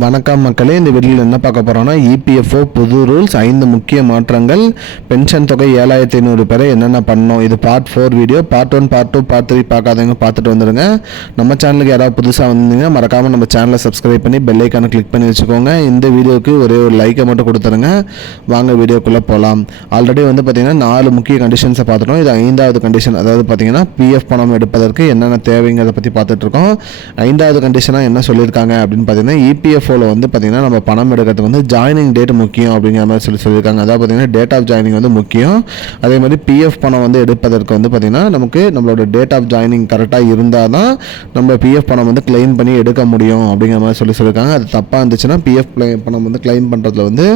வணக்கம் மக்களே, இந்த வீடியோவில் என்ன பார்க்க போகிறோம்னா இபிஎஃப்ஓ புது ரூல்ஸ் 5 முக்கிய மாற்றங்கள், பென்ஷன் தொகை 7500 பேரை என்னென்ன பண்ணணும். இது part 4 video. Part 1 part 2 part 3 பார்க்காதவங்க பார்த்துட்டு வந்துடுங்க. நம்ம சேனலுக்கு யாராவது புதுசாக வந்தீங்க மறக்காமல் நம்ம சேனலை சப்ஸ்கிரைப் பண்ணி பெல் ஐக்கானை கிளிக் பண்ணி வச்சுக்கோங்க. இந்த வீடியோவுக்கு ஒரே ஒரு லைக்கை மட்டும் கொடுத்துருங்க. வாங்க வீடியோக்குள்ளே போகலாம். ஆல்ரெடி பார்த்தீங்கன்னா 4 முக்கிய கண்டிஷன்ஸை பார்த்துட்டோம். இது 5வது கண்டிஷன். அதாவது பார்த்தீங்கன்னா பிஎஃப் பணம் எடுப்பதற்கு என்னென்ன தேவைங்கிறத பற்றி பார்த்துட்ருக்கோம். 5வது கண்டிஷனாக என்ன சொல்லியிருக்காங்க அப்படின்னு பார்த்தீங்கன்னா இபிஎஃப் பார்த்தீங்கன்னா நம்ம பணம் எடுக்கிறதுக்கு ஜாயினிங் டேட் முக்கியம் அப்படிங்கிற மாதிரி சொல்லியிருக்காங்க. அதாவது பார்த்தீங்கன்னா டேட் ஆஃப் ஜாயினிங் முக்கியம். அதே மாதிரி பிஎஃப் பணம் எடுப்பதற்கு பார்த்தீங்கன்னா நமக்கு நம்மளோட டேட் ஆஃப் ஜாயினிங் கரெக்டாக இருந்தால் தான் நம்ம பிஎஃப் பணம் கிளைம் பண்ணி எடுக்க முடியும் அப்படிங்கிற மாதிரி சொல்லியிருக்காங்க. அது தப்பாக இருந்துச்சுன்னா பிஎஃப் பணம் கிளைம் பண்ணுறதுல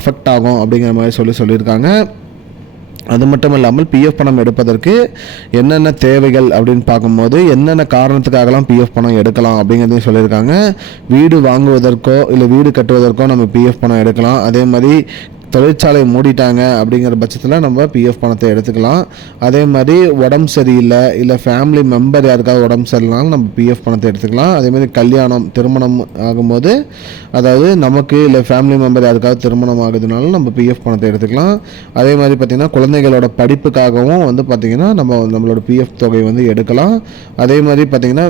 அஃபெக்ட் ஆகும் அப்படிங்கிற மாதிரி சொல்லியிருக்காங்க. அது மட்டும் இல்லாமல் பிஎஃப் பணம் எடுப்பதற்கு என்னென்ன தேவைகள் அப்படின்னு பார்க்கும்போது என்னென்ன காரணத்துக்காகலாம் பிஎஃப் பணம் எடுக்கலாம் அப்படிங்கிறதையும் சொல்லியிருக்காங்க. வீடு வாங்குவதற்கோ இல்லை வீடு கட்டுவதற்கோ நம்ம பிஎஃப் பணம் எடுக்கலாம். அதே மாதிரி தொழிற்சாலை மூடிட்டாங்க அப்படிங்கிற பட்சத்தில் நம்ம பிஎஃப் பணத்தை எடுத்துக்கலாம். அதே மாதிரி உடம்பு சரியில்லை இல்லை ஃபேமிலி மெம்பர் யாருக்காவது உடம்பு சரியில்லைனாலும் நம்ம பிஎஃப் பணத்தை எடுத்துக்கலாம். அதே மாதிரி திருமணம் ஆகும்போது, அதாவது நமக்கு இல்லை ஃபேமிலி மெம்பர் யாருக்காவது திருமணம் ஆகுதுனாலும் நம்ம பிஎஃப் பணத்தை எடுத்துக்கலாம். அதே மாதிரி பார்த்திங்கன்னா குழந்தைகளோட படிப்புக்காகவும் பார்த்திங்கன்னா நம்மளோட பிஎஃப் தொகை எடுக்கலாம். அதே மாதிரி பார்த்திங்கன்னா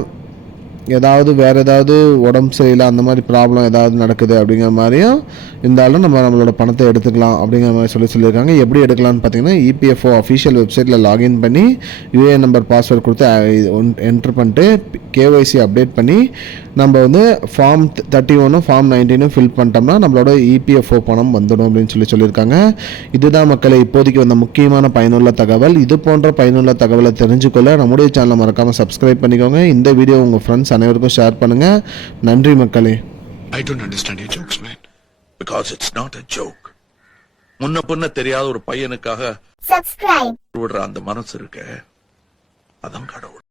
வேறு ஏதாவது உடம்பு சரியில்லை, அந்த மாதிரி ப்ராப்ளம் ஏதாவது நடக்குது அப்படிங்கிற மாதிரியும் இருந்தாலும் நம்மளோட பணத்தை எடுத்துக்கலாம் அப்படிங்கிற மாதிரி சொல்லியிருக்காங்க. எப்படி எடுக்கலாம்னு பார்த்தீங்கன்னா இபிஎஃப்ஓ அஃபிஷியல் வெப்சைட்டில் லாகின் பண்ணி யூஏஎன் நம்பர் பாஸ்வேர்டு கொடுத்து என்ட்ரு பண்ணிட்டு கேஒய்சி அப்டேட் பண்ணி நம்ம ஃபார்ம் 31 ஃபார்ம் 19 ஃபில் பண்ணிட்டோம்னா நம்மளோட இபிஎஃப்ஓ பணம் வந்துடும் அப்படின்னு சொல்லியிருக்காங்க. இதுதான் மக்களை இப்போதைக்கு வந்த முக்கியமான பயனுள்ள தகவல். இது போன்ற பயனுள்ள தகவலை தெரிஞ்சுக்கொள்ள நம்முடைய சேனலை மறக்காமல் சப்ஸ்கிரைப் பண்ணிக்கோங்க. இந்த வீடியோ உங்கள் ஃப்ரெண்ட்ஸ் அனைவருக்கும் ஷேர் பண்ணுங்க. நன்றி மக்களே. I don't understand your jokes, man. Because it's not a joke. முன்ன பின்ன தெரியாத ஒரு பையனுக்காக விடுற அந்த மனசு இருக்க, அதான் கடவுள்.